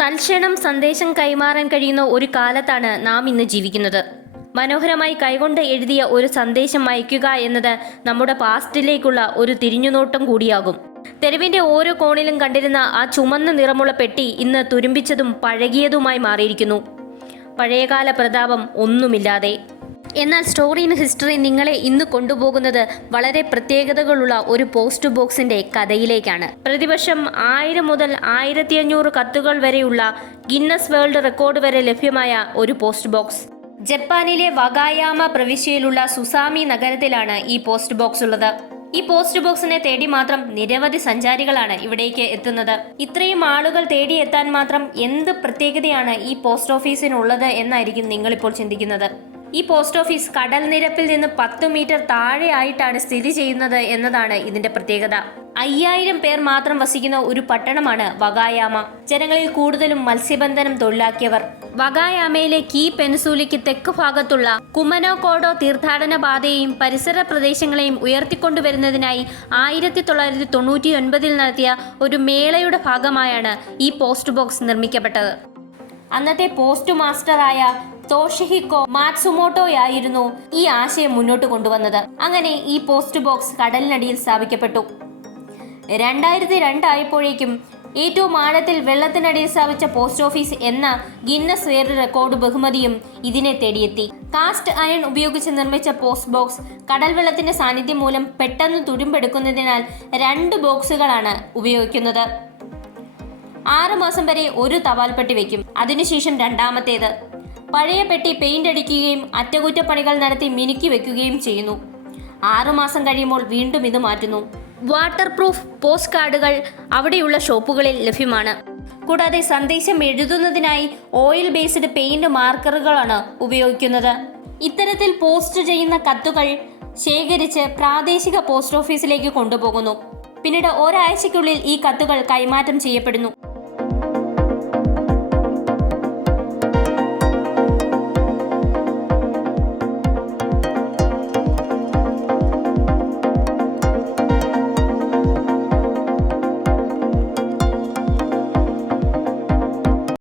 തൽക്ഷണം സന്ദേശം കൈമാറാൻ കഴിയുന്ന ഒരു കാലത്താണ് നാം ഇന്ന് ജീവിക്കുന്നത്. മനോഹരമായി കൈകൊണ്ട് എഴുതിയ ഒരു സന്ദേശം അയക്കുക എന്നത് നമ്മുടെ പാസ്റ്റിലേക്കുള്ള ഒരു തിരിഞ്ഞുനോട്ടം കൂടിയാകും. തെരുവിന്റെ ഓരോ കോണിലും കണ്ടിരുന്ന ആ ചുമന്ന നിറമുള്ള പെട്ടി ഇന്ന് തുരുമ്പിച്ചതും പഴകിയതുമായി മാറിയിരിക്കുന്നു. പഴയകാല പ്രതാപം ഒന്നുമില്ലാതെ എന്നാൽ സ്റ്റോറി ഇൻ ഹിസ്റ്ററി നിങ്ങളെ ഇന്ന് കൊണ്ടുപോകുന്നത് വളരെ പ്രത്യേകതകളുള്ള ഒരു പോസ്റ്റ് ബോക്സിന്റെ കഥയിലേക്കാണ്. പ്രതിവർഷം ആയിരം മുതൽ ആയിരത്തി അഞ്ഞൂറ് കത്തുകൾ വരെയുള്ള ഗിന്നസ് വേൾഡ് റെക്കോർഡ് വരെ ലഭ്യമായ ഒരു പോസ്റ്റ് ബോക്സ് ജപ്പാനിലെ വഗായാമ പ്രവിശ്യയിലുള്ള സുസാമി നഗരത്തിലാണ് ഈ പോസ്റ്റ് ബോക്സ് ഉള്ളത്. ഈ പോസ്റ്റ് ബോക്സിനെ തേടി മാത്രം നിരവധി സഞ്ചാരികളാണ് ഇവിടേക്ക് എത്തുന്നത്. ഇത്രയും ആളുകൾ തേടി എത്താൻ മാത്രം എന്ത് പ്രത്യേകതയാണ് ഈ പോസ്റ്റ് ഓഫീസിനുള്ളത് എന്നായിരിക്കും നിങ്ങളിപ്പോൾ ചിന്തിക്കുന്നത്. ഈ പോസ്റ്റ് ഓഫീസ് കടൽ നിരപ്പിൽ നിന്ന് പത്ത് മീറ്റർ താഴെയായിട്ടാണ് സ്ഥിതി ചെയ്യുന്നത് എന്നതാണ് ഇതിന്റെ പ്രത്യേകത. അയ്യായിരം പേർ മാത്രം വസിക്കുന്ന ഒരു പട്ടണമാണ് വഗായാമ ജനങ്ങളിൽ കൂടുതലും മത്സ്യബന്ധനം തൊഴിലാക്കിയവർ. വഗായാമയിലെ കീ പെൻസൂലിക്ക് തെക്ക് ഭാഗത്തുള്ള കുമനോ കോഡോ തീർത്ഥാടന പാതയെയും പരിസര പ്രദേശങ്ങളെയും ഉയർത്തിക്കൊണ്ടുവരുന്നതിനായി ആയിരത്തി തൊള്ളായിരത്തി തൊണ്ണൂറ്റി ഒൻപതിൽ നടത്തിയ ഒരു മേളയുടെ ഭാഗമായാണ് ഈ പോസ്റ്റ് ബോക്സ് നിർമ്മിക്കപ്പെട്ടത്. അന്നത്തെ പോസ്റ്റ് മാസ്റ്ററായ തോഷിഹിക്കോ മാറ്റ്സുമോട്ടോയായിരുന്നു ഈ ആശയം മുന്നോട്ട് കൊണ്ടുവന്നത്. അങ്ങനെ ഈ പോസ്റ്റ് ബോക്സ് കടലിനടിയിൽ സ്ഥാപിക്കപ്പെട്ടു. രണ്ടായിരത്തി രണ്ടായപ്പോഴേക്കും ഏറ്റവും ആഴത്തിൽ വെള്ളത്തിനടിയിൽ സ്ഥാപിച്ച പോസ്റ്റ് ഓഫീസ് എന്ന ഗിന്നസ് വേൾഡ് റെക്കോർഡ് ബഹുമതിയും ഇതിനെ തേടിയെത്തി. കാസ്റ്റ് അയൺ ഉപയോഗിച്ച് നിർമ്മിച്ച പോസ്റ്റ് ബോക്സ് കടൽ വെള്ളത്തിന്റെ സാന്നിധ്യം മൂലം പെട്ടെന്ന് തുരുമ്പെടുക്കുന്നതിനാൽ രണ്ട് ബോക്സുകളാണ് ഉപയോഗിക്കുന്നത്. ആറ് മാസം വരെ ഒരു തപാൽപ്പെട്ടി വയ്ക്കും അതിനുശേഷം രണ്ടാമത്തേത്. പഴയ പെട്ടി പെയിന്റ് അടിക്കുകയും അറ്റകുറ്റപ്പണികൾ നടത്തി മിനുക്കി വെക്കുകയും ചെയ്യുന്നു. ആറുമാസം കഴിയുമ്പോൾ വീണ്ടും ഇത് മാറ്റുന്നു. വാട്ടർ പ്രൂഫ് പോസ്റ്റ് കാർഡുകൾ അവിടെയുള്ള ഷോപ്പുകളിൽ ലഭ്യമാണ്. കൂടാതെ സന്ദേശം എഴുതുന്നതിനായി ഓയിൽ ബേസ്ഡ് പെയിന്റ് മാർക്കറുകളാണ് ഉപയോഗിക്കുന്നത്. ഇത്തരത്തിൽ പോസ്റ്റ് ചെയ്യുന്ന കത്തുകൾ ശേഖരിച്ച് പ്രാദേശിക പോസ്റ്റ് ഓഫീസിലേക്ക് കൊണ്ടുപോകുന്നു. പിന്നീട് ഒരാഴ്ചയ്ക്കുള്ളിൽ ഈ കത്തുകൾ കൈമാറ്റം ചെയ്യപ്പെടുന്നു.